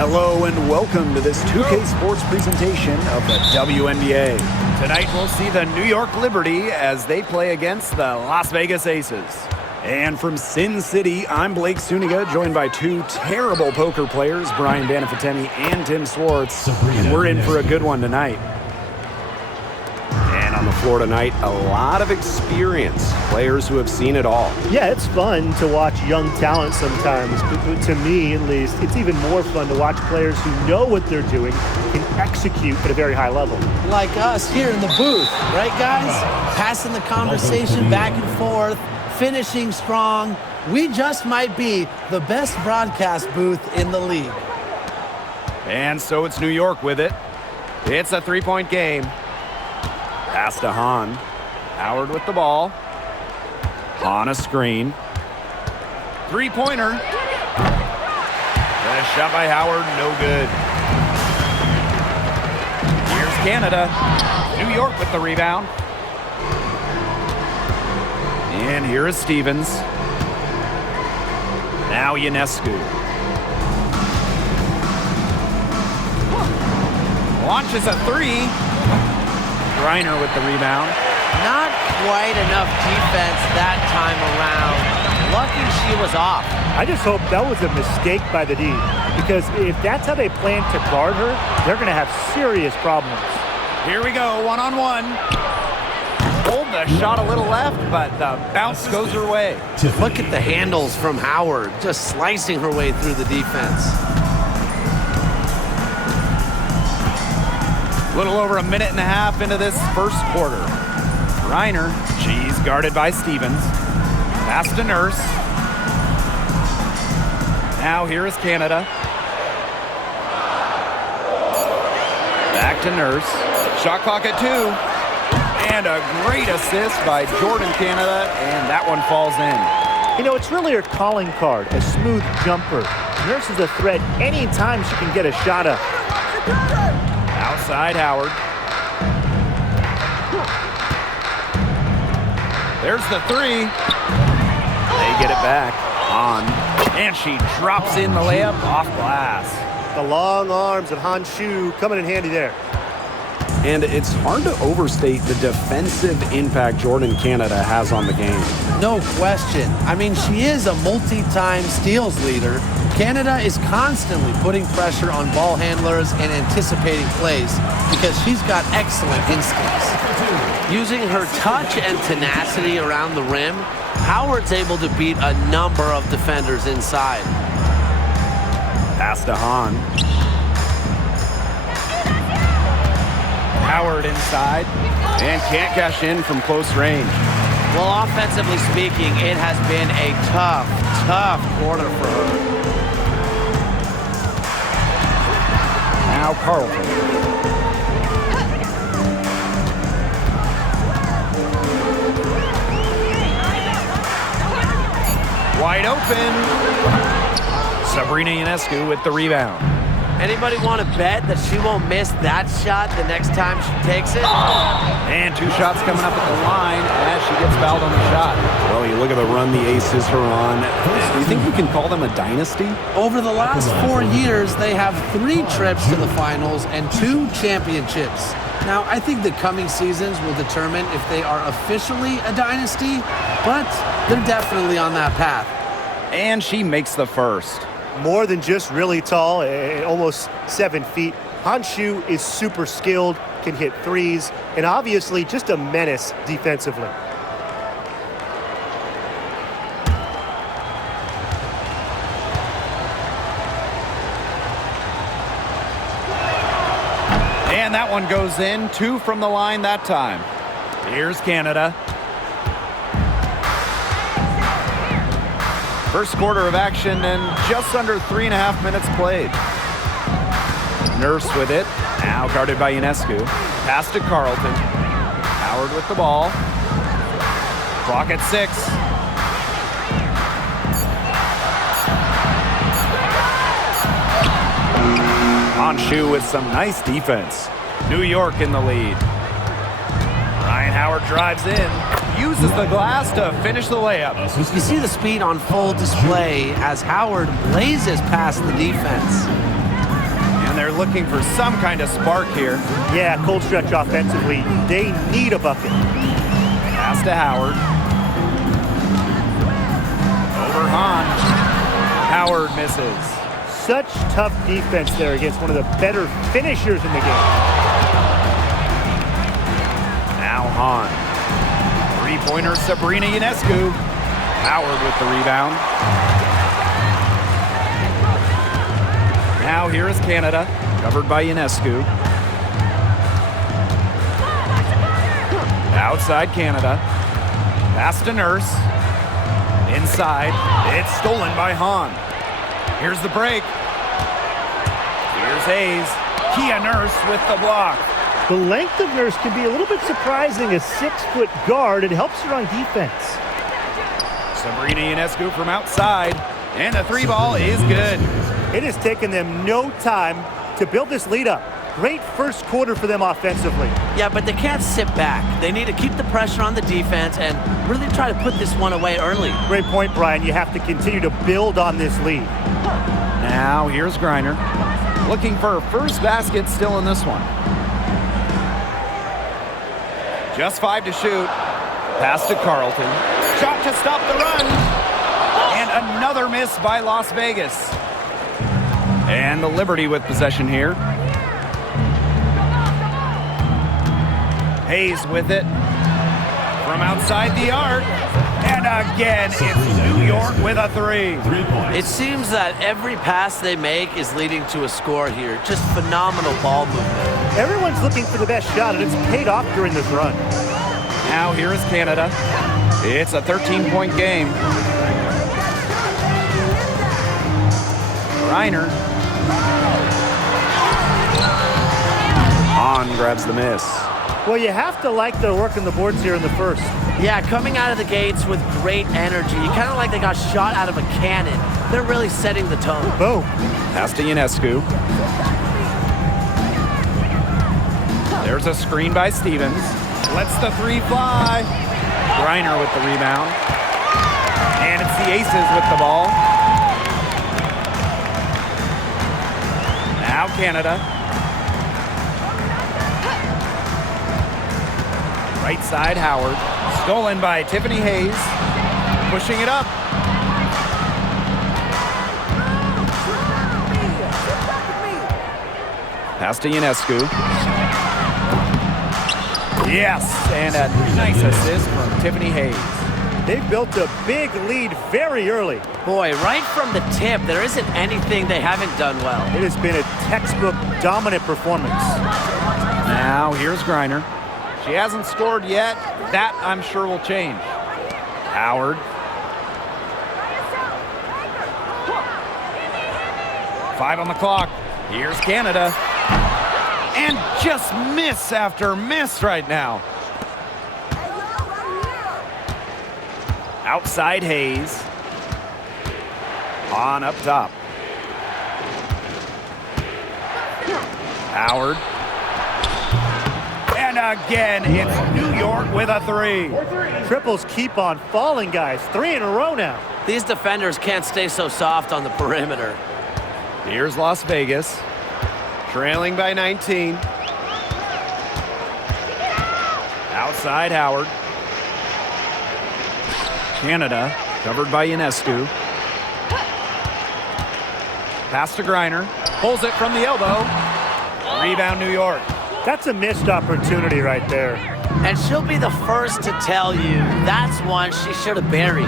Hello and welcome to this 2K Sports presentation of the WNBA. Tonight we'll see the New York Liberty as they play against the Las Vegas Aces. And from Sin City, I'm Blake Suniga, joined by two terrible poker players, Brian Banafitemi and Tim Swartz. And we're in for a good one tonight. And on the floor tonight, a lot of experience, players who have seen it all. Yeah, it's fun to watch young talent sometimes, but to me at least, it's even more fun to watch players who know what they're doing, can execute at a very high level. Like us here in the booth, right guys? Passing the conversation back and forth, finishing strong. We just might be the best broadcast booth in the league. And so it's New York with it. It's a three-point game. Pass to Hahn. Howard with the ball. Hahn a screen. Three-pointer. And a shot by Howard, no good. Here's Canada. New York with the rebound. And here is Stevens. Now Ionescu. Launches a three. Reiner with the rebound. Not quite enough defense that time around. Lucky she was off. I just hope that was a mistake by the D, because if that's how they plan to guard her, they're going to have serious problems. Here we go, one-on-one. Hold the shot a little left, but the bounce goes her way. Look at the handles from Howard, just slicing her way through the defense. A little over a minute and a half into this first quarter. Reiner, she's guarded by Stevens. Pass to Nurse. Now here is Canada. Back to Nurse. Shot clock at 2. And a great assist by Jordan Canada, and that one falls in. You know, it's really her calling card, a smooth jumper. Nurse is a threat anytime she can get a shot up. Outside Howard. There's the three. They get it back. On. And she drops in the layup off glass. The long arms of Han Shu coming in handy there. And it's hard to overstate the defensive impact Jordan Canada has on the game. No question. I mean, she is a multi-time steals leader. Canada is constantly putting pressure on ball handlers and anticipating plays because she's got excellent instincts. Using her touch and tenacity around the rim, Howard's able to beat a number of defenders inside. Pass to Hahn. Howard inside and can't cash in from close range. Well, offensively speaking, it has been a tough quarter for her. Now Carlton. Wide open. Sabrina Ionescu with the rebound. Anybody want to bet that she won't miss that shot the next time she takes it? And two shots coming up at the line as she gets fouled on the shot. Well, you look at the run the Aces are on. Do you think we can call them a dynasty? Over the last 4 years, they have 3 trips to the finals and 2 championships. Now, I think the coming seasons will determine if they are officially a dynasty, but they're definitely on that path. And she makes the first. More than just really tall, almost 7 feet. Han Shu is super skilled, can hit threes, and obviously just a menace defensively. And that one goes in. 2 from the line that time. Here's Canada. First quarter of action and just under 3.5 minutes played. Nurse with it. Now guarded by Ionescu. Pass to Carlton. Howard with the ball. Clock at 6. Han Shu with some nice defense. New York in the lead. Ryan Howard drives in. Uses the glass to finish the layup. You see the speed on full display as Howard blazes past the defense. they're looking for some kind of spark here. Yeah, cold stretch offensively. They need a bucket. Pass to Howard. Over Hahn. Howard misses. Such tough defense there against one of the better finishers in the game. Now Hahn. Three-pointer Sabrina Ionescu. Howard with the rebound. Now here is Canada, covered by Ionescu. Outside Canada. Pass to Nurse. Inside. It's stolen by Hahn. Here's the break. Here's Hayes. Kia Nurse with the block. The length of Nurse can be a little bit surprising. A 6-foot guard. It helps her on defense. Sabrina Ionescu from outside. And the three ball is good. It has taken them no time to build this lead up. Great first quarter for them offensively. Yeah, but they can't sit back. They need to keep the pressure on the defense and really try to put this one away early. Great point, Brian. You have to continue to build on this lead. Now here's Griner. Looking for a first basket still in this one. Just 5 to shoot. Pass to Carlton. Shot to stop the run. And another miss by Las Vegas. And the Liberty with possession here. Hayes with it. From outside the arc. And again, it's New York with a three. It seems that every pass they make is leading to a score here. Just phenomenal ball movement. Everyone's looking for the best shot, and it's paid off during this run. Now here is Canada. It's a 13-point game. Reiner. Hahn grabs the miss. Well, you have to like their work on the boards here in the first. Yeah, coming out of the gates with great energy. Kind of like they got shot out of a cannon. They're really setting the tone. Boom. Pass to Ionescu. There's a screen by Stevens. Lets the three fly. Griner with the rebound. And it's the Aces with the ball. Now Canada. Right side, Howard. Stolen by Tiffany Hayes. Pushing it up. Pass to Ionescu. Yes, and a nice assist from Tiffany Hayes. They've built a big lead very early. Boy, right from the tip, there isn't anything they haven't done well. It has been a textbook dominant performance. Now here's Griner. She hasn't scored yet. That, I'm sure, will change. Howard. Five on the clock. Here's Canada. And just miss after miss right now. Outside Hayes. On up top. Howard. And again, it's New York with a three. Triples keep on falling, guys. 3 in a row now. These defenders can't stay so soft on the perimeter. Here's Las Vegas, trailing by 19. Outside Howard. Canada, covered by Ionescu. Pass to Griner. Pulls it from the elbow. Rebound New York. That's a missed opportunity right there. And she'll be the first to tell you that's one she should have buried.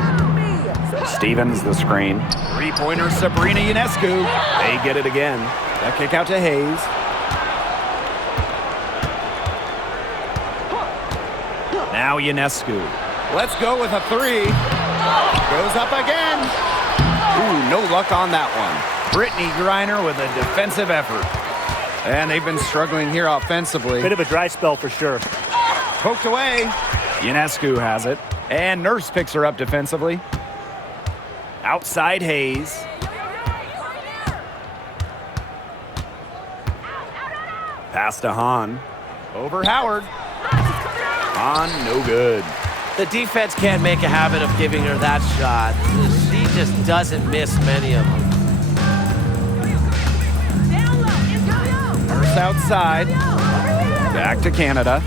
Stevens the screen. Three-pointer Sabrina Ionescu. They get it again. That kick out to Hayes. Now Ionescu. Let's go with a three. Goes up again. Ooh, no luck on that one. Brittany Griner with a defensive effort. And they've been struggling here offensively. Bit of a dry spell for sure. Poked away. Ionescu has it. And Nurse picks her up defensively. Outside Hayes. Pass to Hahn. Over Howard. Hahn, no good. The defense can't make a habit of giving her that shot. She just doesn't miss many of them. Pass outside. Back to Canada.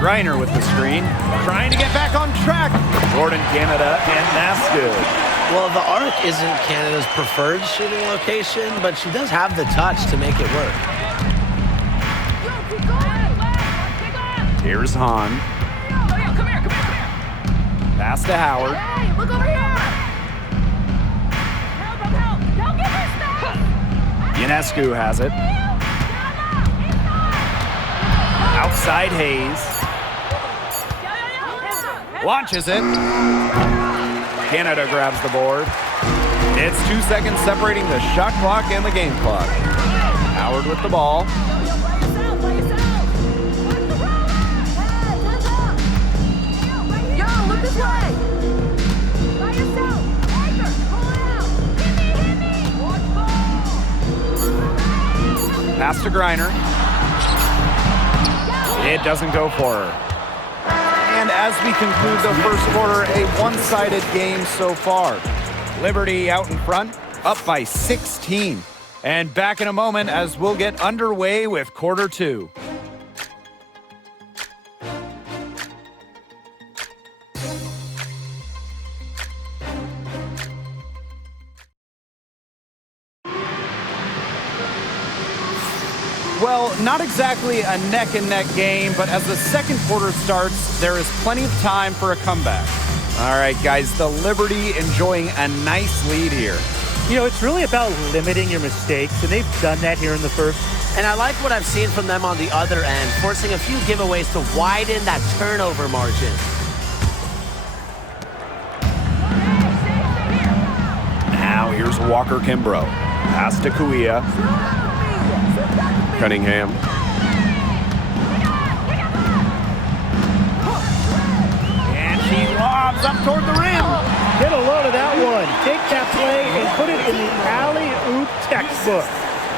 Griner with the screen. Trying to get back on track. Jordan Canada, and that's good. Well, the arc isn't Canada's preferred shooting location, but she does have the touch to make it work. Here's Hahn. Pass to Howard. Hey, look over here! Help! Don't give her space! Ionescu has it. Outside Hayes. Launches it. Canada grabs the board. It's 2 seconds separating the shot clock and the game clock. Howard with the ball. Look this way! By yourself! Anchor! Pull it out! Hit me! Watch ball! Pass to Griner. It doesn't go for her. And as we conclude the first quarter, a one-sided game so far. Liberty out in front, up by 16. And back in a moment as we'll get underway with quarter two. Well, not exactly a neck-and-neck game, but as the second quarter starts, there is plenty of time for a comeback. All right, guys, the Liberty enjoying a nice lead here. You know, it's really about limiting your mistakes, and they've done that here in the first. And I like what I've seen from them on the other end, forcing a few giveaways to widen that turnover margin. Now here's Walker Kimbrough. Pass to Kuia. Cunningham. And she lobs up toward the rim. Get a load of that one. Take that play and put it in the alley-oop textbook.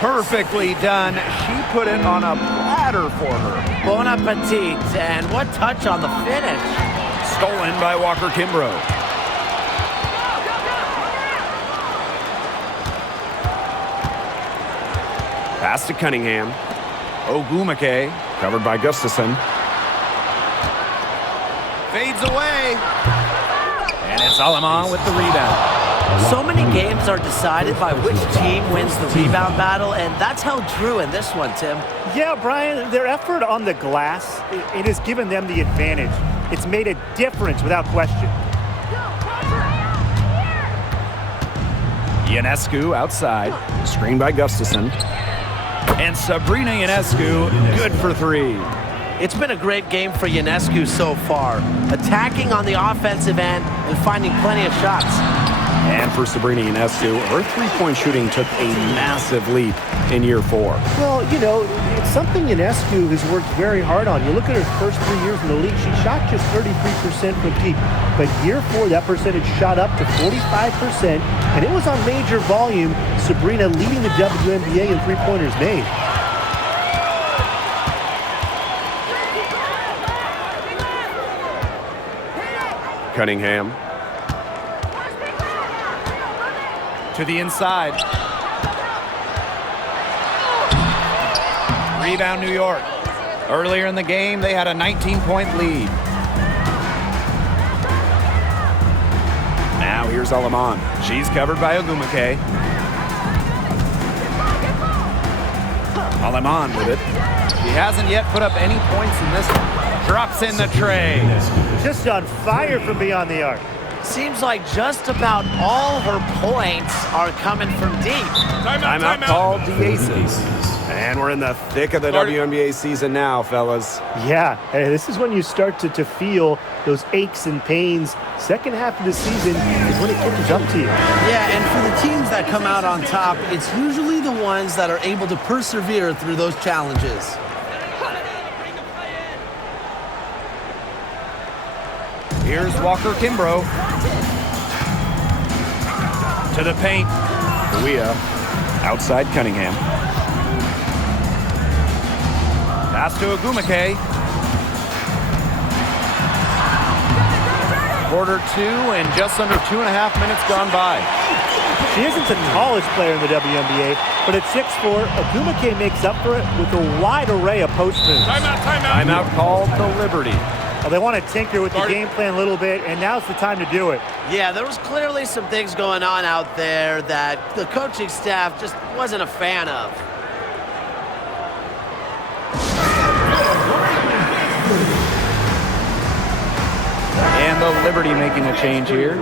Perfectly done. She put it on a platter for her. Bon appetit, and what touch on the finish. Stolen by Walker Kimbrough. Pass to Cunningham. Ogumake, covered by Gustafson. Fades away. And it's Alaman with the rebound. So many games are decided by which team wins the rebound battle, and that's held true in this one, Tim. Yeah, Brian, their effort on the glass, it has given them the advantage. It's made a difference without question. Ionescu outside, screened by Gustafson. And Sabrina Ionescu, good for three. It's been a great game for Ionescu so far, attacking on the offensive end and finding plenty of shots. And for Sabrina Ionescu, her three-point shooting took a massive leap in year 4. Well, you know, it's something Ionescu has worked very hard on. You look at her first 3 years in the league, she shot just 33% from deep. But year 4, that percentage shot up to 45%, and it was on major volume. Sabrina leading the WNBA in three-pointers made. Cunningham. To the inside. Rebound New York. Earlier in the game, they had a 19-point lead. Now here's Alaman. She's covered by Ogumake. Alaman with it. She hasn't yet put up any points in this one. Drops in the tray. Just on fire from beyond the arc. Seems like just about all her points are coming from deep. Timeout called the Aces. And we're in the thick of the WNBA season now, fellas. Yeah, this is when you start to feel those aches and pains. Second half of the season is when it catches up to you. Yeah, and for the teams that come out on top, it's usually the ones that are able to persevere through those challenges. Here's Walker Kimbrough. To the paint. Kuia outside Cunningham. Pass to Ogumake. Quarter 2 and just under 2.5 minutes gone by. She isn't the tallest player in the WNBA, but at 6'4", Ogumake makes up for it with a wide array of post moves. Timeout called the Liberty. Well, they want to tinker with the game plan a little bit, and now's the time to do it. Yeah, there was clearly some things going on out there that the coaching staff just wasn't a fan of. And the Liberty making a change here.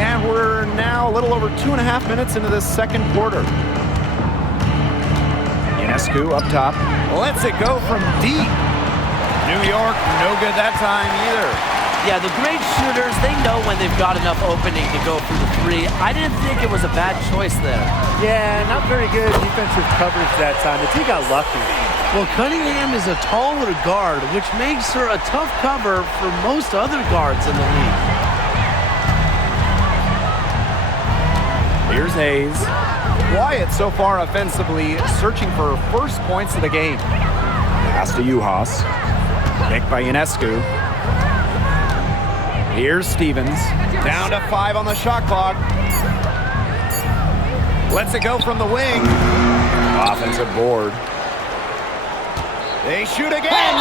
And we're now a little over 2.5 minutes into this second quarter. Ionescu up top. Lets it go from deep. New York, no good that time either. Yeah, the great shooters, they know when they've got enough opening to go for the three. I didn't think it was a bad choice there. Yeah, not very good defensive coverage that time. The team got lucky. Well, Cunningham is a taller guard, which makes her a tough cover for most other guards in the league. Here's Hayes. Wyatt so far offensively searching for first points of the game. Pass to Uhas. Picked by Ionescu. Here's Stevens. Down to 5 on the shot clock. Lets it go from the wing. Offensive board. They shoot again.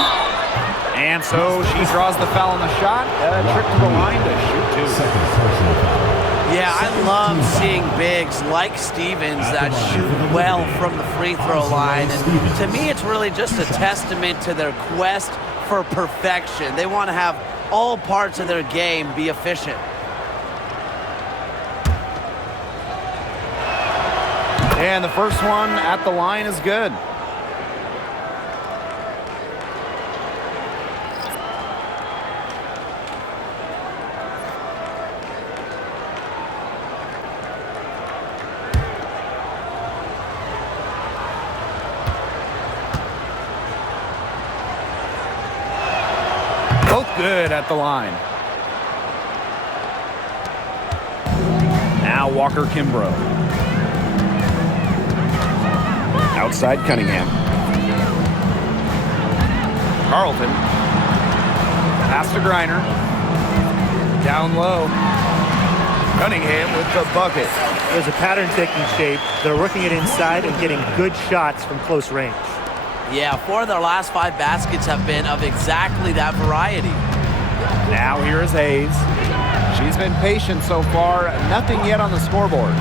And so she draws the foul on the shot. A trip to the line to shoot two. Yeah, I love seeing bigs like Stevens that shoot well from the free throw line. And to me, it's really just a testament to their quest for perfection. They want to have all parts of their game be efficient. And the first one at the line is good. Both good at the line. Now Walker Kimbrough. Outside Cunningham. Carlton. Pass to Griner. Down low. Cunningham with the bucket. There's a pattern taking shape. They're working it inside and getting good shots from close range. Yeah, 4 of their last 5 baskets have been of exactly that variety. Now here is Hayes. She's been patient so far. Nothing yet on the scoreboard.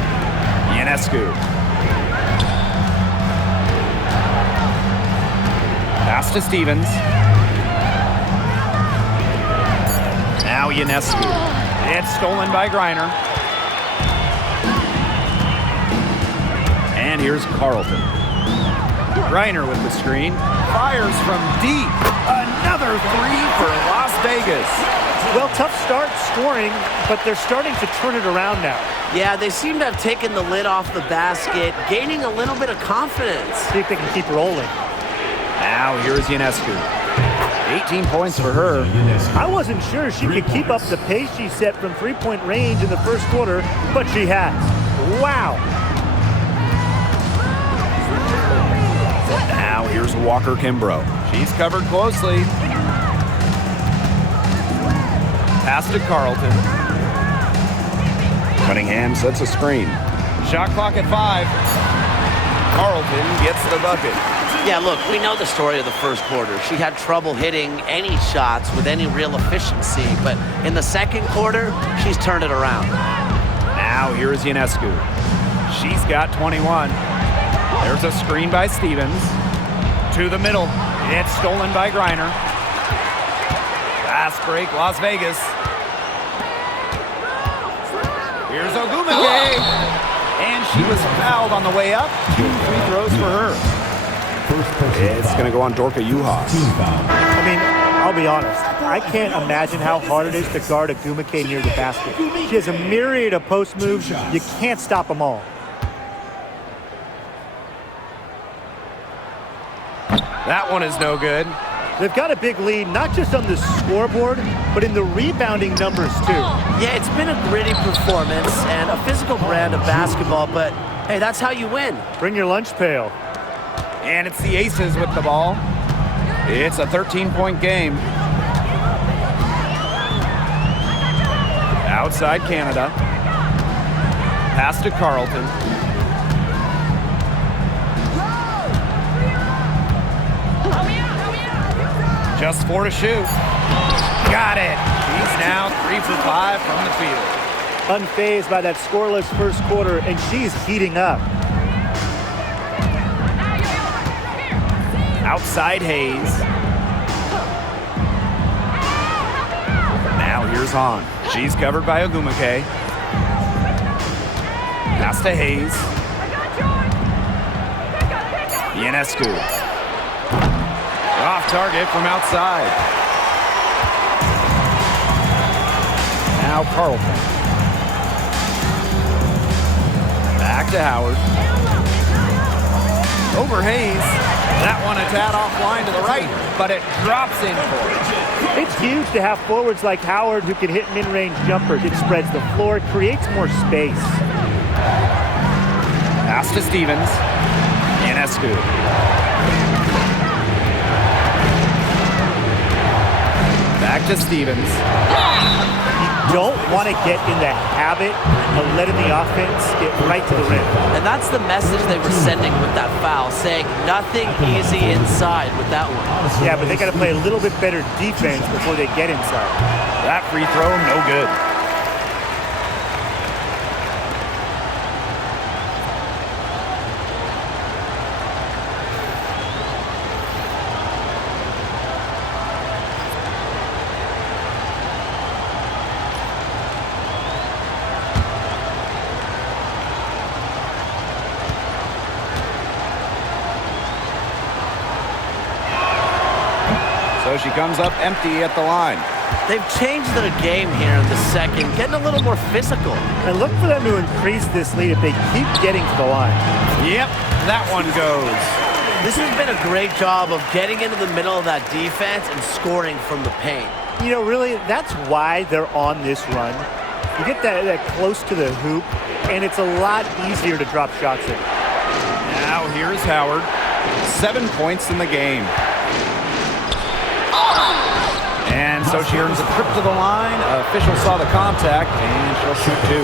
Ionescu. Pass to Stevens. Now Ionescu. It's stolen by Griner. And here's Carlton. Griner with the screen. Fires from deep. Another 3 for Las Vegas. Well, tough start scoring, but they're starting to turn it around now. Yeah, they seem to have taken the lid off the basket, gaining a little bit of confidence. See if they can keep rolling. Now here's Ionescu. 18 points for her. I wasn't sure she could keep up the pace she set from three-point range in the first quarter, but she has. Wow. Now here's Walker Kimbrough. She's covered closely. Pass to Carlton. Cunningham sets a screen. Shot clock at 5. Carlton gets the bucket. Yeah, look, we know the story of the first quarter. She had trouble hitting any shots with any real efficiency, but in the second quarter, she's turned it around. Now here's Ionescu. She's got 21. There's a screen by Stevens. To the middle. It's stolen by Griner. Fast break, Las Vegas. Here's Ogumake. And she was fouled on the way up. 2 free throws for her. It's going to go on Dorka Uhas. I mean, I'll be honest. I can't imagine how hard it is to guard Ogumake near the basket. She has a myriad of post moves. You can't stop them all. That one is no good. They've got a big lead, not just on the scoreboard, but in the rebounding numbers, too. Yeah, it's been a gritty performance and a physical brand of basketball, but Hey, that's how you win. Bring your lunch pail. And it's the Aces with the ball. It's a 13-point game. Outside Canada. Pass to Carlton. Just 4 to shoot. Got it. He's now 3 for 5 from the field. Unfazed by that scoreless first quarter, and she's heating up. Outside Hayes. Now here's Hahn. She's covered by Ogumake. Pass to Hayes. Ionescu. Off target from outside. Now Carlton. Back to Howard. Over Hayes. That one a tad offline to the right, but it drops in for it. It's huge to have forwards like Howard who can hit mid-range jumpers. It spreads the floor, creates more space. Pass to Stevens. Ionescu. Back to Stevens. You don't want to get in the habit of letting the offense get right to the rim. And that's the message they were sending with that foul, saying nothing easy inside with that one. Yeah, but they got to play a little bit better defense before they get inside. That free throw, no good. So she comes up empty at the line. They've changed their game here in the second, getting a little more physical. And look for them to increase this lead if they keep getting to the line. Yep, that one goes. This has been a great job of getting into the middle of that defense and scoring from the paint. You know, really, that's why they're on this run. You get that close to the hoop, and it's a lot easier to drop shots in. Now here's Howard. 7 points in the game. And so she earns a trip to the line. Official saw the contact, and she'll shoot 2.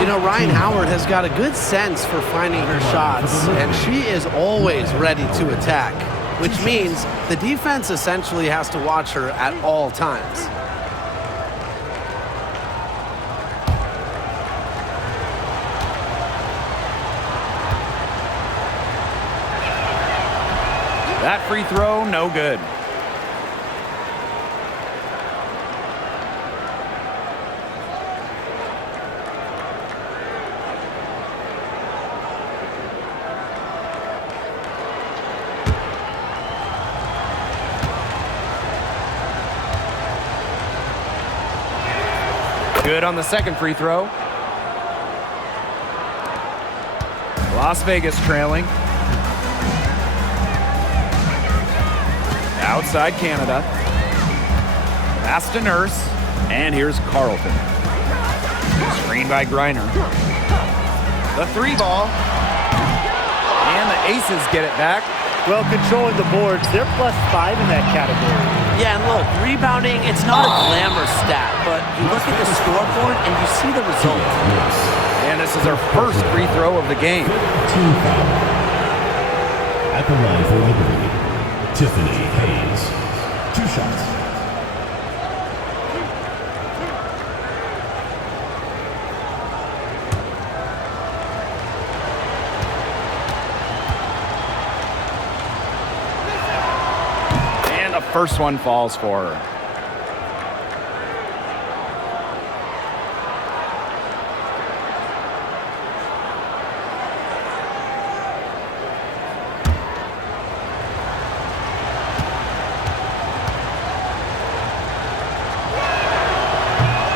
You know, Ryan Howard has got a good sense for finding her shots, and she is always ready to attack, which means the defense essentially has to watch her at all times. That free throw, no good. Good on the second free throw. Las Vegas trailing. Outside Canada. Pass to Nurse. And here's Carlton. Screened by Griner. The 3 ball. And the Aces get it back. Well, controlling the boards, they're +5 in that category. Yeah, and look, rebounding, it's not a glamour stat, but you look at the scoreboard and you see the result. And this is her first free throw of the game. Team foul. At the line for Liberty, Tiffany Hayes. 2 shots. And the first one falls for her.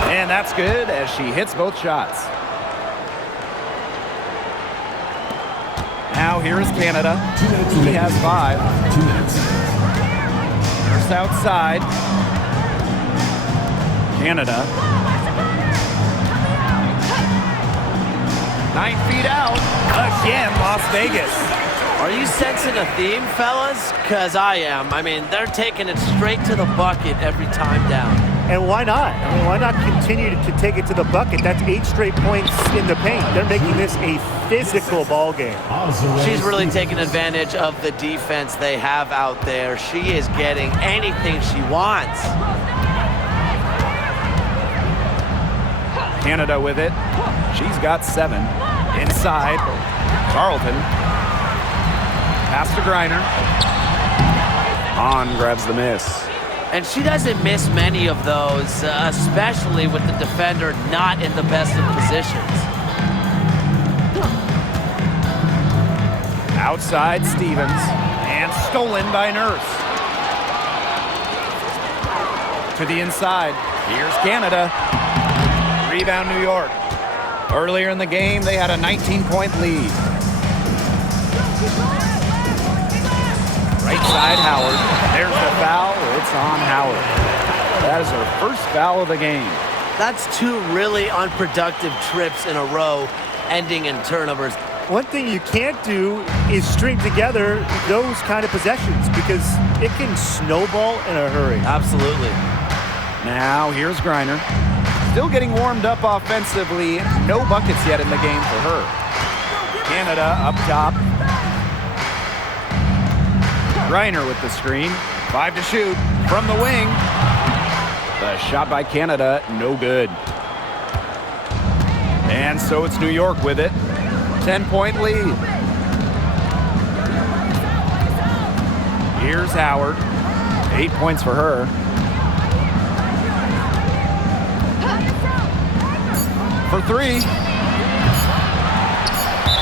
And that's good as she hits both shots. Now here's Canada. He has 5. Nurse outside. Canada. 9 feet out. Again, Las Vegas. Are you sensing a theme, fellas? Because I am. I mean, they're taking it straight to the bucket every time down. And why not? I mean, why not continue to take it to the bucket? That's 8 straight points in the paint. They're making this a physical ball game. She's really taking advantage of the defense they have out there. She is getting anything she wants. Canada with it. She's got 7. Inside. Carlton. Pass to Griner. Hahn grabs the miss. And she doesn't miss many of those, especially with the defender not in the best of positions. Outside Stevens. And stolen by Nurse. To the inside. Here's Canada. Rebound New York. Earlier in the game, they had a 19-point lead. Right side, Howard. There's the foul. It's on Howard. That is her first foul of the game. That's 2 really unproductive trips in a row, ending in turnovers. One thing you can't do is string together those kind of possessions because it can snowball in a hurry. Absolutely. Now, here's Griner. Still getting warmed up offensively. No buckets yet in the game for her. Canada up top. Griner with the screen. 5 to shoot from the wing. The shot by Canada, no good. And so it's New York with it. 10-point lead. Here's Howard. 8 points for her. For 3.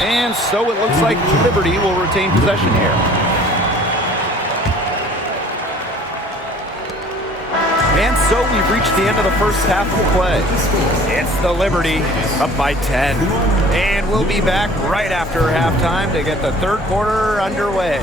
And so it looks like Liberty will retain possession here. And so we've reached the end of the first half of play. It's the Liberty up by 10. And we'll be back right after halftime to get the third quarter underway.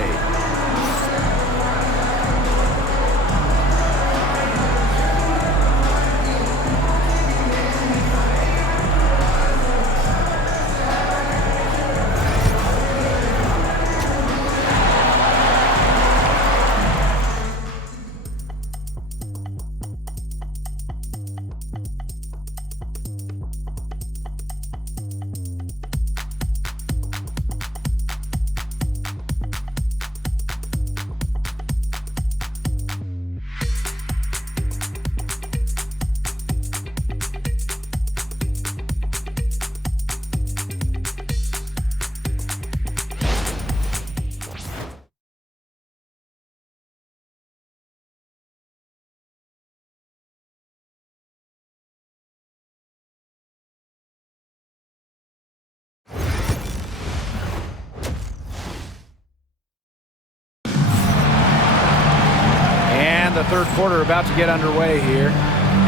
The third quarter about to get underway here.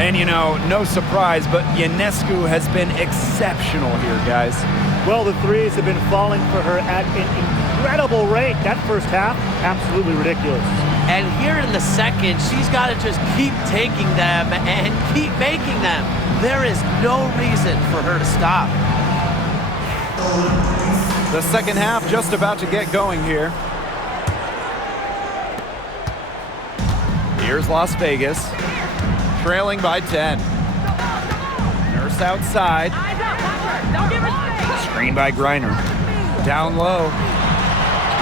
And, you know, no surprise, but Ionescu has been exceptional here, guys. Well, the threes have been falling for her at an incredible rate. That first half, absolutely ridiculous. And here in the second, she's got to just keep taking them and keep making them. There is no reason for her to stop. The second half just about to get going here. Here's Las Vegas, trailing by 10. Nurse outside. Screen by Griner. Down low.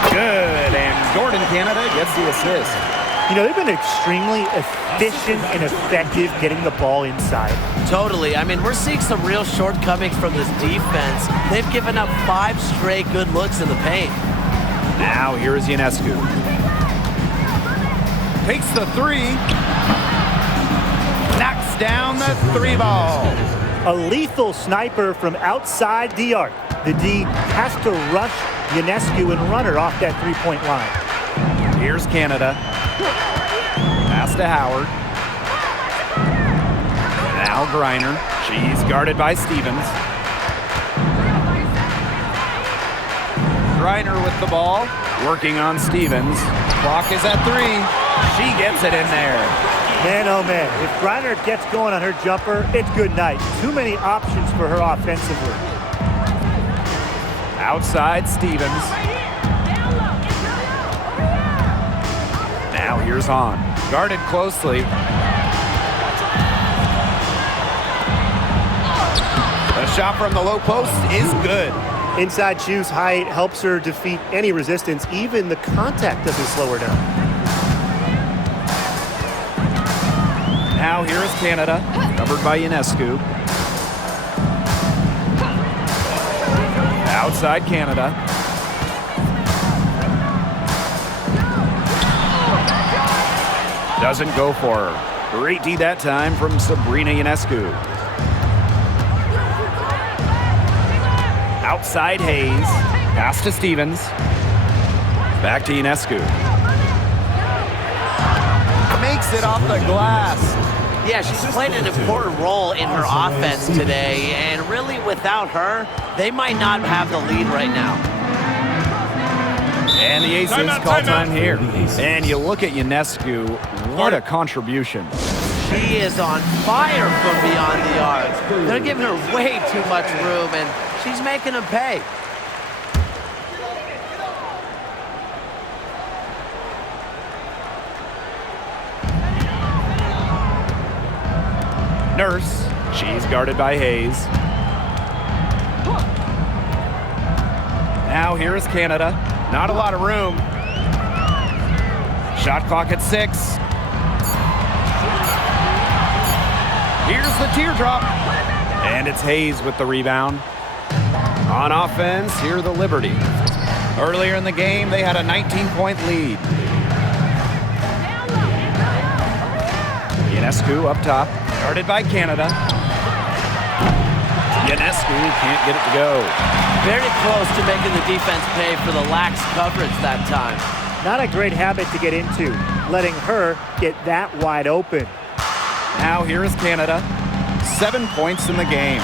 Good, and Jordan Canada gets the assist. You know, they've been extremely efficient and effective getting the ball inside. Totally. I mean, we're seeing some real shortcomings from this defense. They've given up 5 straight good looks in the paint. Now, here is Ionescu. Takes the 3. Knocks down the 3 ball. A lethal sniper from outside the arc. The D has to rush Ionescu and run her off that 3-point line. Here's Canada. Pass to Howard. Now Griner. She's guarded by Stevens. Griner with the ball. Working on Stevens. Clock is at 3. She gets it in there. Man, oh man, if Griner gets going on her jumper, it's good night. Too many options for her offensively. Outside Stevens. Now here's Hahn. Guarded closely. The shot from the low post is good. Inside shoes height helps her defeat any resistance. Even the contact doesn't slow her down. Now here is Canada, covered by Ionescu. Outside Canada. Doesn't go for her. Great D that time from Sabrina Ionescu. Outside Hayes. Pass to Stevens. Back to Ionescu. Makes it off the glass. Yeah, she's played an important role in her offense today, and really without her, they might not have the lead right now. And the Aces call time here. And you look at Ionescu, what a contribution. She is on fire from beyond the arc. They're giving her way too much room, and she's making them pay. Nurse, she's guarded by Hayes. Now here is Canada. Not a lot of room. Shot clock at 6. Here's the teardrop. And it's Hayes with the rebound. On offense, here the Liberty. Earlier in the game, they had a 19-point lead. Ionescu up top, guarded by Canada. Ionescu can't get it to go. Very close to making the defense pay for the lax coverage that time. Not a great habit to get into, letting her get that wide open. Now here is Canada. 7 points in the game.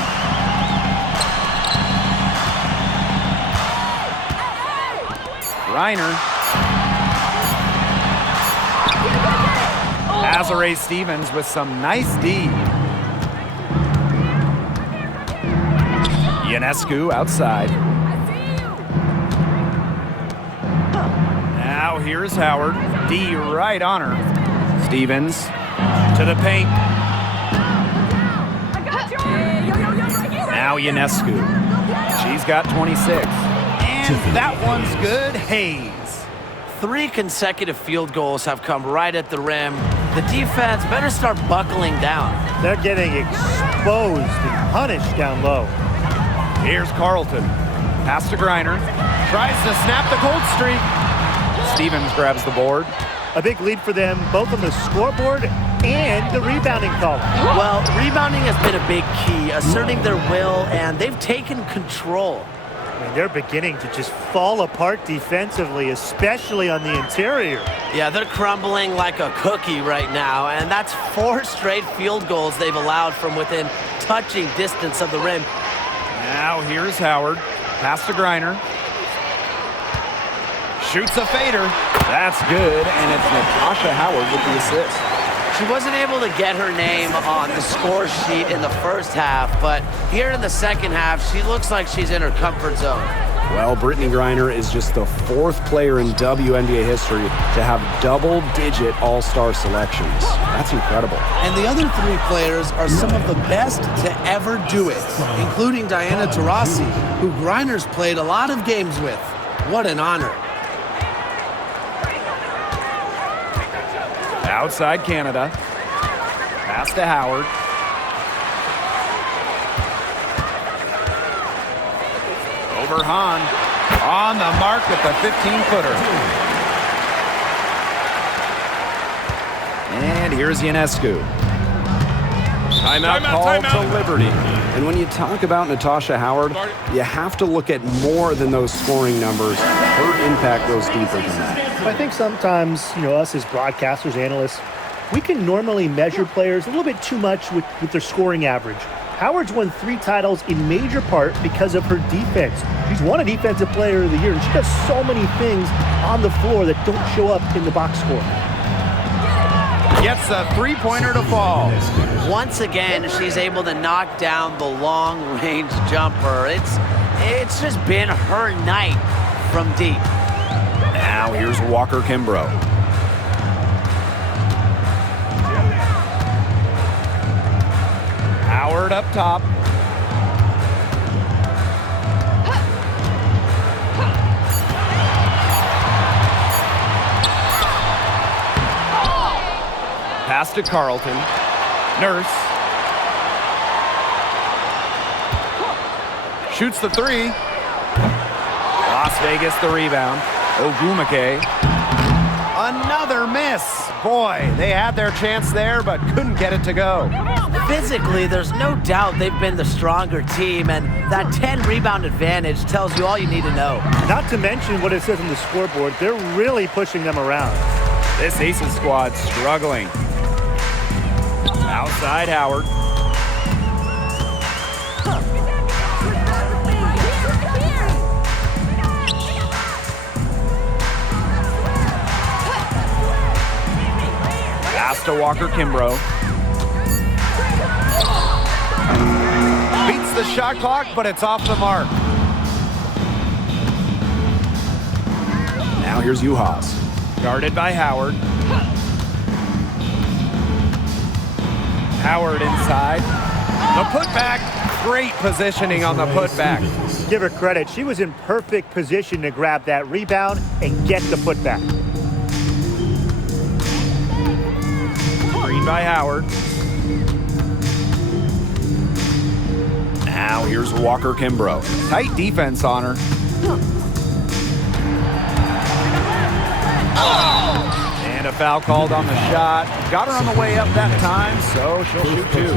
Reiner. Azare Stevens with some nice D. Ionescu outside. Now here's Howard. D right on her. Stevens to the paint. Now Ionescu. She's got 26. And that one's good. Hayes. 3 consecutive field goals have come right at the rim. The defense better start buckling down. They're getting exposed and punished down low. Here's Carlton. Pass to Griner. Tries to snap the cold streak. Stevens grabs the board. A big lead for them, both on the scoreboard and the rebounding column. Well, rebounding has been a big key, asserting their will, and they've taken control. I mean, they're beginning to just fall apart defensively, especially on the interior. Yeah, they're crumbling like a cookie right now, and that's 4 straight field goals they've allowed from within touching distance of the rim. Now here's Howard. Pass to Griner. Shoots a fader. That's good, and it's Natasha Howard with the assist. She wasn't able to get her name on the score sheet in the first half, but here in the second half, she looks like she's in her comfort zone. Well, Brittany Griner is just the 4th player in WNBA history to have double-digit all-star selections. That's incredible. And the other 3 players are some of the best to ever do it, including Diana Taurasi, who Griner's played a lot of games with. What an honor. Outside Canada. Pass to Howard. Over Hahn. On the mark with the 15-footer. And here's Ionescu. Timeout called to Liberty. And when you talk about Natasha Howard, you have to look at more than those scoring numbers. Her impact goes deeper than that. I think sometimes, us as broadcasters, analysts, we can normally measure players a little bit too much with their scoring average. Howard's won 3 titles in major part because of her defense. She's won a Defensive Player of the Year, and she does so many things on the floor that don't show up in the box score. Gets a 3-pointer to fall. Once again, she's able to knock down the long-range jumper. It's It's just been her night from deep. Now here's Walker Kimbrough. Howard up top. Pass to Carlton. Nurse. Shoots the three. Las Vegas the rebound. Ogumake. Another miss. Boy, they had their chance there, but couldn't get it to go. Physically, there's no doubt they've been the stronger team, and that 10-rebound advantage tells you all you need to know. Not to mention what it says on the scoreboard. They're really pushing them around. This Aces squad struggling. Outside Howard. Pass to Walker Kimbrough. Beats the shot clock, but it's off the mark. Now here's Uhas. Guarded by Howard. Howard inside. The putback. Great positioning on the putback. Give her credit. She was in perfect position to grab that rebound and get the putback. Screen by Howard. Now here's Walker Kimbrough. Tight defense on her. And a foul called on the shot. Got her on the way up that time, so she'll shoot two.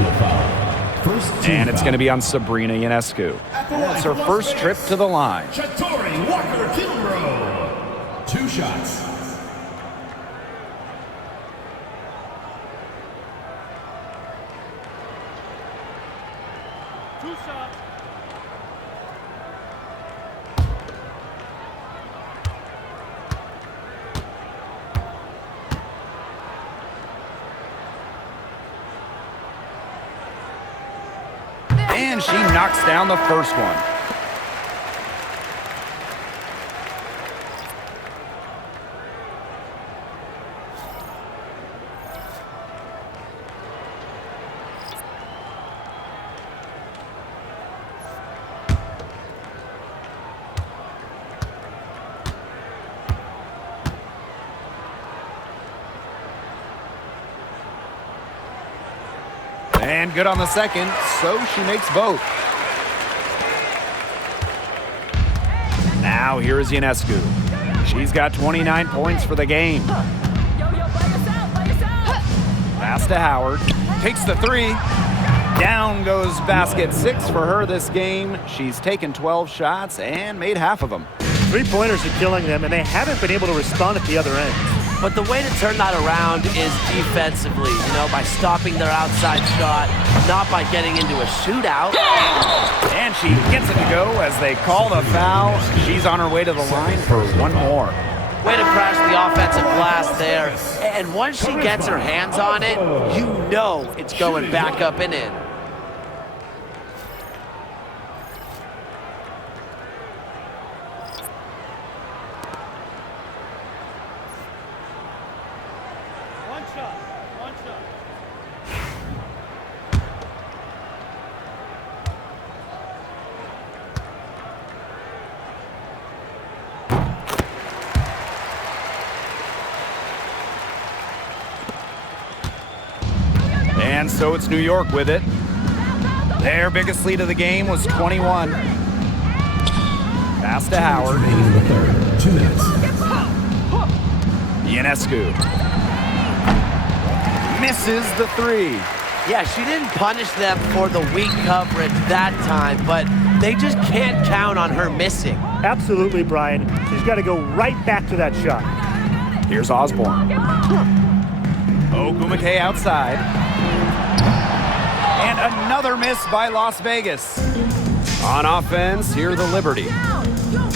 And it's going to be on Sabrina Ionescu. That's her first trip to the line. Shatori Walker Kimbrough. 2 shots. And she knocks down the first one. And good on the second, so she makes both. Now here is Ionescu. She's got 29 points for the game. Pass to Howard. Takes the three. Down goes basket 6 for her this game. She's taken 12 shots and made half of them. Three-pointers are killing them, and they haven't been able to respond at the other end. But the way to turn that around is defensively, by stopping their outside shot, not by getting into a shootout. And she gets it to go as they call the foul. She's on her way to the line for one more. Way to crash the offensive glass there. And once she gets her hands on it, you know it's going back up and in. And so it's New York with it. Their biggest lead of the game was 21. Pass to Howard. Remaining in the third. 2 minutes. Ionescu. Misses the three. Yeah, she didn't punish them for the weak coverage that time, but they just can't count on her missing. Absolutely, Brian. She's got to go right back to that shot. Here's Osborne. Ogumake outside. And another miss by Las Vegas. On offense, here the Liberty.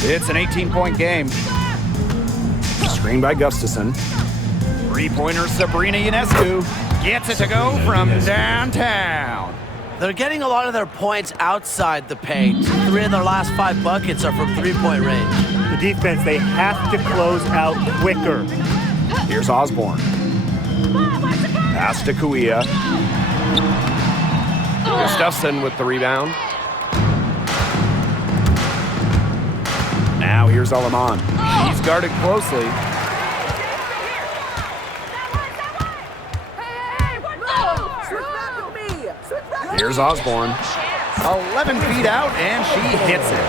It's an 18-point game. Screen by Gustafson. Three-pointer Sabrina Ionescu gets it to go from downtown. They're getting a lot of their points outside the paint. 3 of their last 5 buckets are from three-point range. The defense, they have to close out quicker. Here's Osborne. Pass to Kuia. Gustafson with the rebound. Now here's Alaman. He's guarded closely. Here's Osborne. 11 feet out, and she hits it.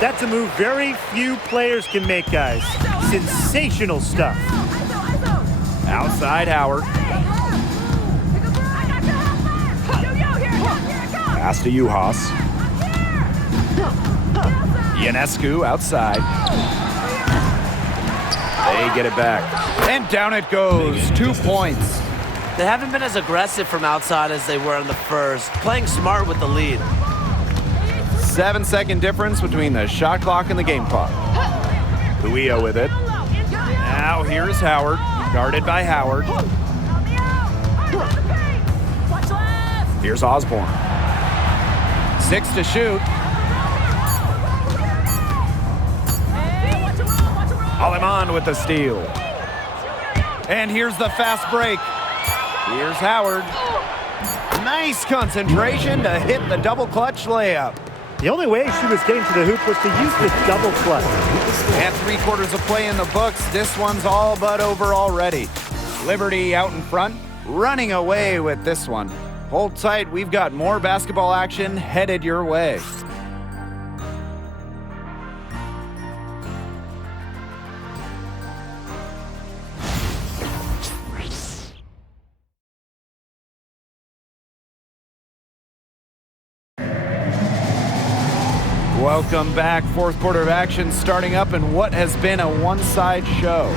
That's a move very few players can make, guys. Sensational stuff. Outside Howard. Pass to Juhas. Ionescu outside. They get it back. And down it goes. 2 points. They haven't been as aggressive from outside as they were in the first, playing smart with the lead. 7-second difference between the shot clock and the game clock. Kuia with it. Now here's Howard, guarded by Howard. Here's Osborne. 6 to shoot. Alaman with the steal. And here's the fast break. Here's Howard. Nice concentration to hit the double clutch layup. The only way she was getting to the hoop was to use the double clutch. And 3/4 of play in the books. This one's all but over already. Liberty out in front, running away with this one. Hold tight, we've got more basketball action headed your way. Welcome back. 4th quarter of action starting up in what has been a one-side show.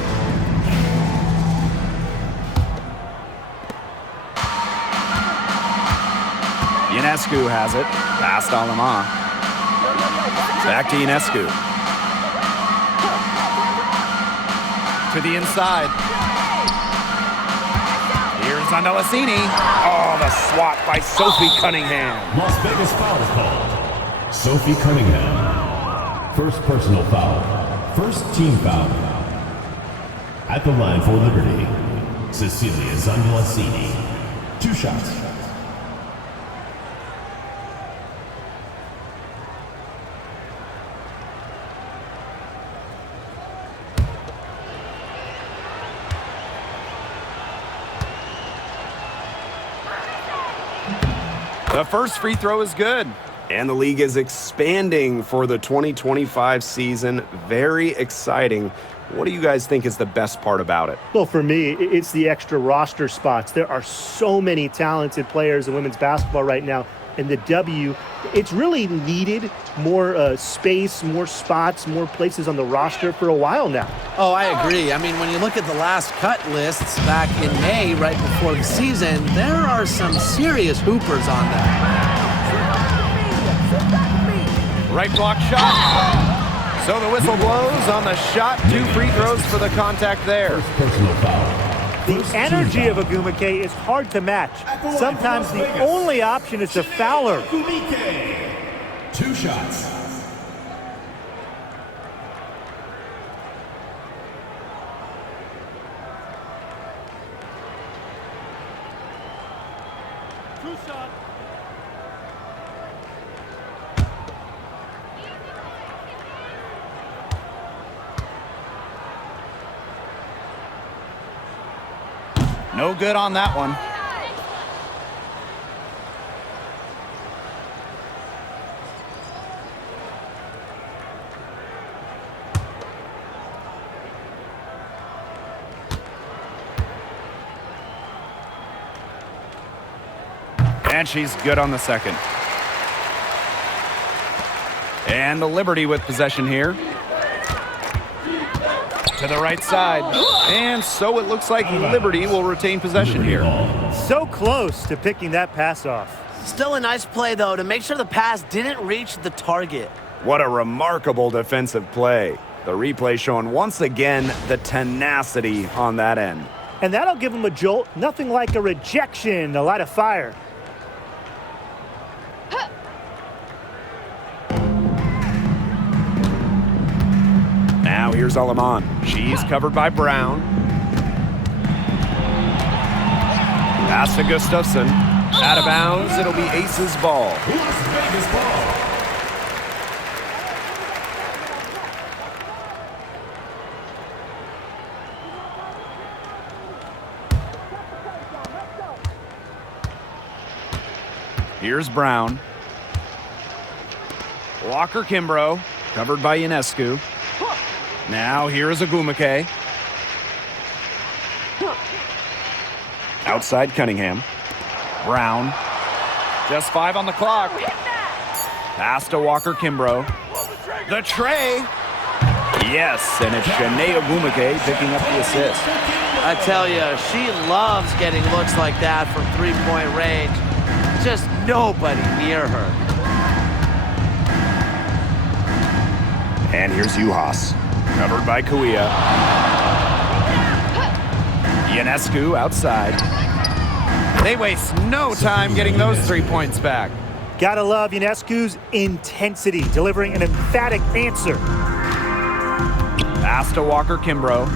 Ionescu has it. Past Alaman. Back to Ionescu. To the inside. Here's Andalasini. Oh, the swat by Sophie Cunningham. Las Vegas foul call. Sophie Cunningham. First personal foul. First team foul. At the line for Liberty, Cecilia Zandalasini. 2 shots. The first free throw is good. And the league is expanding for the 2025 season. Very exciting. What do you guys think is the best part about it? Well, for me, it's the extra roster spots. There are so many talented players in women's basketball right now. And the W, it's really needed more space, more spots, more places on the roster for a while now. Oh, I agree. I mean, when you look at the last cut lists back in May, right before the season, there are some serious hoopers on there. Right block shot. So the whistle blows on the shot. 2 free throws for the contact there. Personal foul. The energy of Agumike is hard to match. Sometimes the only option is to foul her. 2 shots. No good on that one. And she's good on the second. And the Liberty with possession here. To the right side. And so it looks like Liberty will retain possession here. So close to picking that pass off. Still a nice play, though, to make sure the pass didn't reach the target. What a remarkable defensive play. The replay showing once again the tenacity on that end. And that'll give them a jolt. Nothing like a rejection, a lot of fire. Now here's Alaman. She's covered by Brown. Pass to Gustafson. Out of bounds. It'll be Aces ball. Las Vegas ball. Here's Brown. Walker Kimbrough, covered by Ionescu. Now here's Agumake. Outside Cunningham. Brown. Just 5 on the clock. Pass to Walker Kimbrough. The tray. Yes, and it's Shanae Agumake picking up the assist. I tell you, she loves getting looks like that from three-point range. Just nobody near her. And here's Juhas, covered by Kuia. Ionescu outside. They waste no time getting those 3 points back. Gotta love Ionescu's intensity, delivering an emphatic answer. Pass to Walker Kimbrough.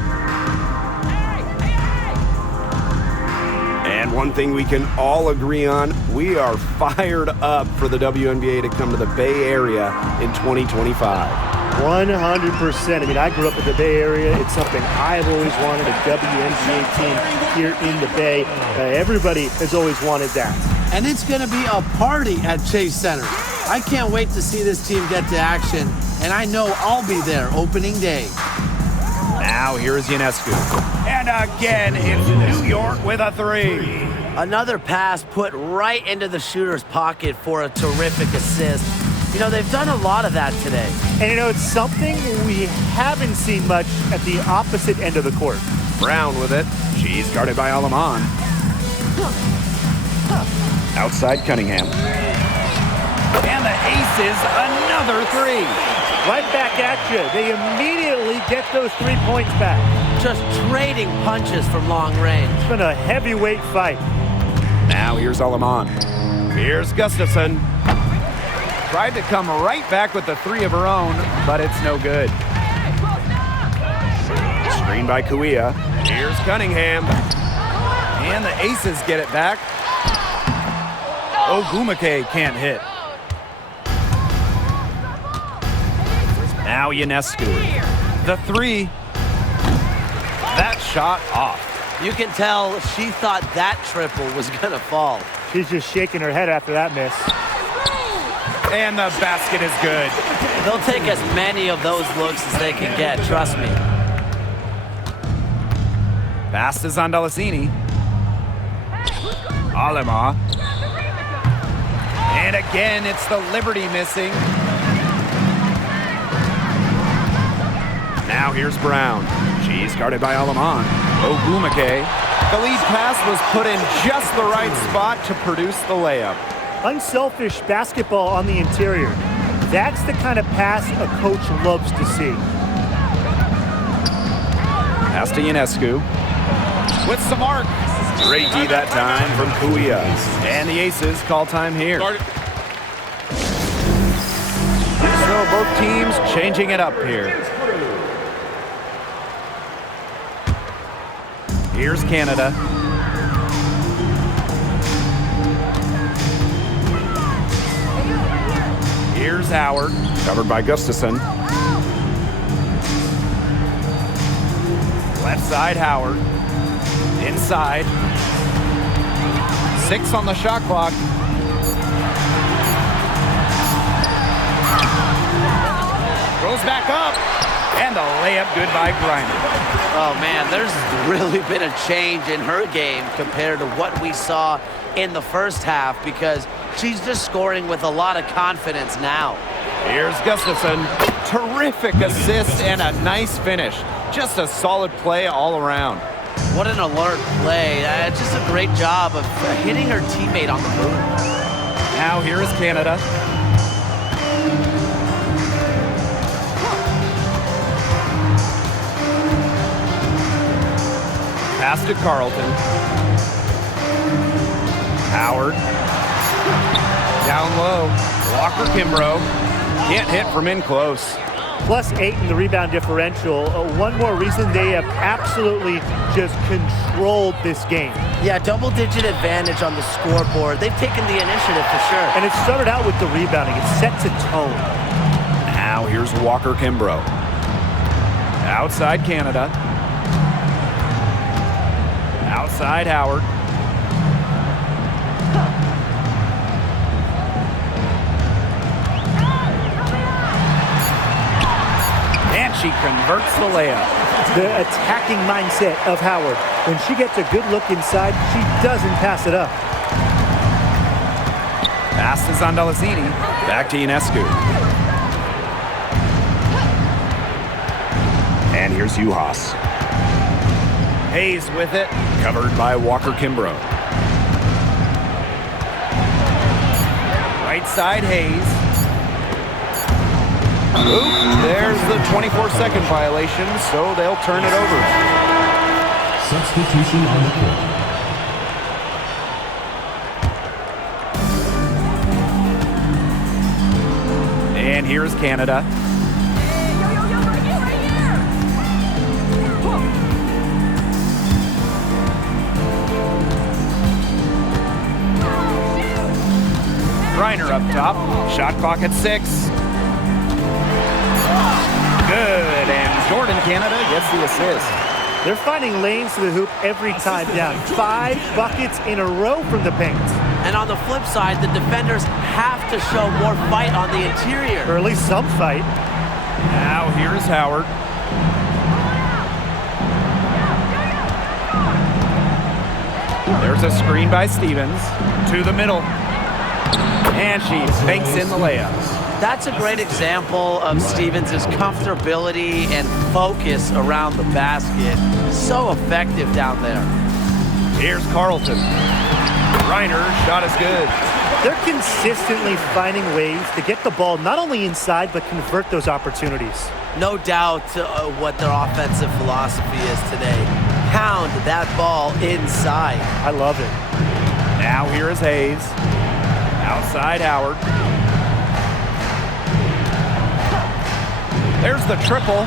And one thing we can all agree on, we are fired up for the WNBA to come to the Bay Area in 2025. 100%. I mean, I grew up in the Bay Area. It's something I've always wanted, a WNBA team here in the Bay. Everybody has always wanted that. And it's going to be a party at Chase Center. I can't wait to see this team get to action, and I know I'll be there opening day. Now here's Ionescu. And again, it's New York with a 3. Another pass put right into the shooter's pocket for a terrific assist. You know, they've done a lot of that today. And, you know, it's something we haven't seen much at the opposite end of the court. Brown with it. She's guarded by Alaman. Outside Cunningham. And the Aces, another 3. Right back at you. They immediately get those 3 points back. Just trading punches from long range. It's been a heavyweight fight. Now here's Alaman. Here's Gustafson. Tried to come right back with the 3 of her own, but it's no good. Screen by Kuia. Here's Cunningham. And the Aces get it back. Ogumake can't hit. Now Ionescu. The 3. That shot off. You can tell she thought that triple was going to fall. She's just shaking her head after that miss. And the basket is good. They'll take as many of those looks as they can get, trust me. Pass to Zandalacini. Alema. And again, it's the Liberty missing. Now here's Brown. She's guarded by Alaman. Ogumake. The lead pass was put in just the right spot to produce the layup. Unselfish basketball on the interior. That's the kind of pass a coach loves to see. Pass to Ionescu. With some arc. Great D that time from Kuia. And the Aces call time here. So both teams changing it up here. Here's Canada. Here's Howard. Covered by Gustafson. Left side, Howard. Inside. 6 on the shot clock. Throws back up. And the layup good by Griner. Oh, man, there's really been a change in her game compared to what we saw in the first half because she's just scoring with a lot of confidence now. Here's Gustafson. Terrific assist and a nice finish. Just a solid play all around. What an alert play. Just a great job of hitting her teammate on the move. Now here is Canada. Pass to Carlton. Howard. Down low. Walker Kimbrough. Can't hit from in close. +8 in the rebound differential. One more reason they have absolutely just controlled this game. Yeah, double-digit advantage on the scoreboard. They've taken the initiative for sure. And it started out with the rebounding. It sets a tone. Now here's Walker Kimbrough. Outside Canada. Outside Howard. And she converts the layup. The attacking mindset of Howard. When she gets a good look inside, she doesn't pass it up. Pass to Zandalazini. Back to Ionescu. And here's Juhas. Hayes with it. Covered by Walker Kimbrough. Right side Hayes. Oop, there's the 24-second violation, so they'll turn it over. Substitution on the court. And here's Canada. Griner up top. Shot clock at 6. Good, and Jordan Canada gets the assist. They're finding lanes to the hoop every time down. 5 buckets in a row from the paint. And on the flip side, the defenders have to show more fight on the interior. Or at least some fight. Now here's Howard. There's a screen by Stevens. To the middle. And she fakes in the layup. That's a great example of Stevens' comfortability and focus around the basket. So effective down there. Here's Carlton. Griner, shot is good. They're consistently finding ways to get the ball not only inside, but convert those opportunities. No doubt what their offensive philosophy is today. Pound that ball inside. I love it. Now here is Hayes. Outside Howard. There's the triple.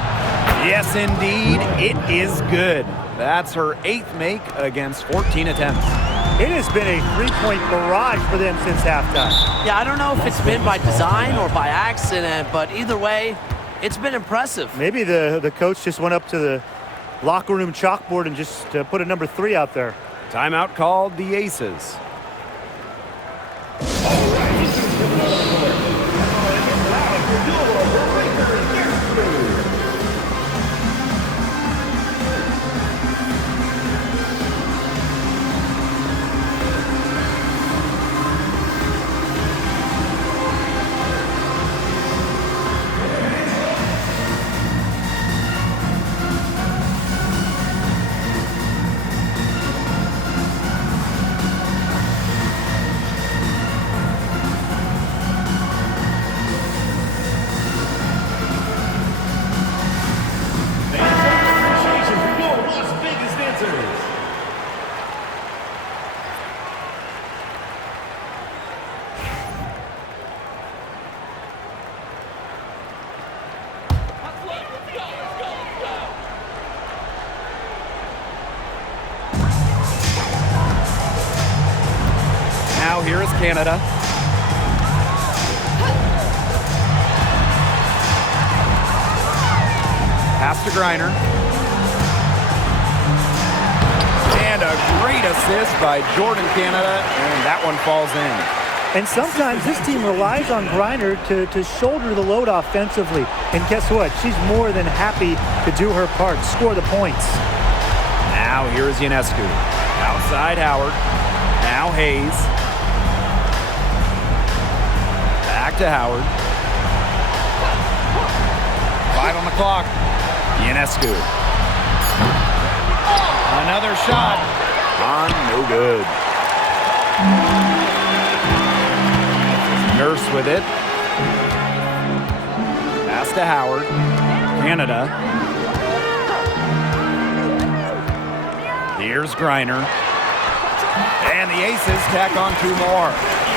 Yes, indeed. It is good. That's her 8th make against 14 attempts. It has been a three-point barrage for them since halftime. Yeah, I don't know if it's been by design or by accident, but either way, it's been impressive. Maybe the coach just went up to the locker room chalkboard and just put a number 3 out there. Timeout called the Aces. Now here is Canada. Pass to Griner. And a great assist by Jordan Canada, and that one falls in. And sometimes this team relies on Griner to shoulder the load offensively. And guess what? She's more than happy to do her part, score the points. Now here is Ionescu. Outside Howard. Now Hayes. Back to Howard. 5 on the clock. Ionescu. Another shot. No good. Nurse with it. Pass to Howard. Canada. Here's Griner. And the Aces tack on 2 more.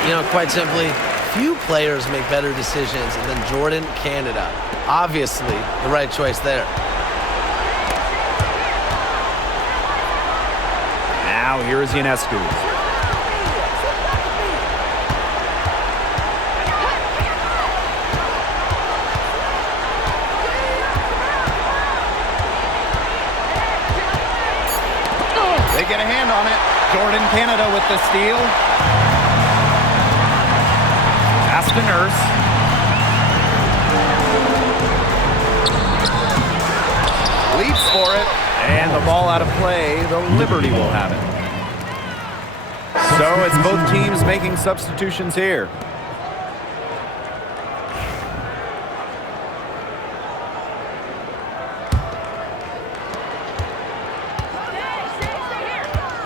You know, quite simply, few players make better decisions than Jordan Canada. Obviously, the right choice there. Now here is Ionescu. They get a hand on it. Jordan Canada with the steal. Pass to Nurse. Leaps for it. And the ball out of play. The Liberty will have it. So it's both teams making substitutions here.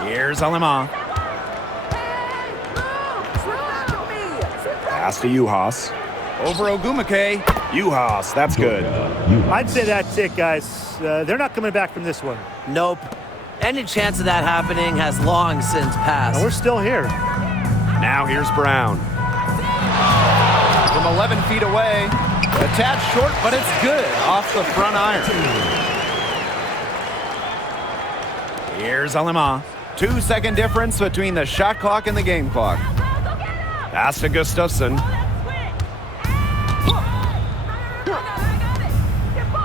Here's Alema. Pass to Juhas. Over Ogumake. Juhas, that's good. I'd say that's it, guys. They're not coming back from this one. Nope. Any chance of that happening has long since passed. And we're still here. Now here's Brown. From 11 feet away. A tad short, but it's good off the front iron. Here's Alema. 2-second difference between the shot clock and the game clock. Pass to Gustafsson.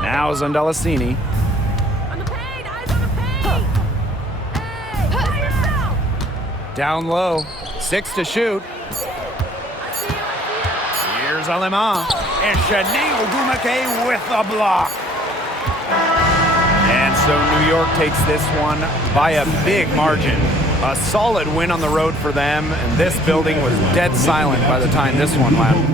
Now Zondalasini. Down low. 6 to shoot. Here's Alema. And Shani Ogumake with a block. And so New York takes this one by a big margin. A solid win on the road for them, and this building was dead silent by the time this one landed.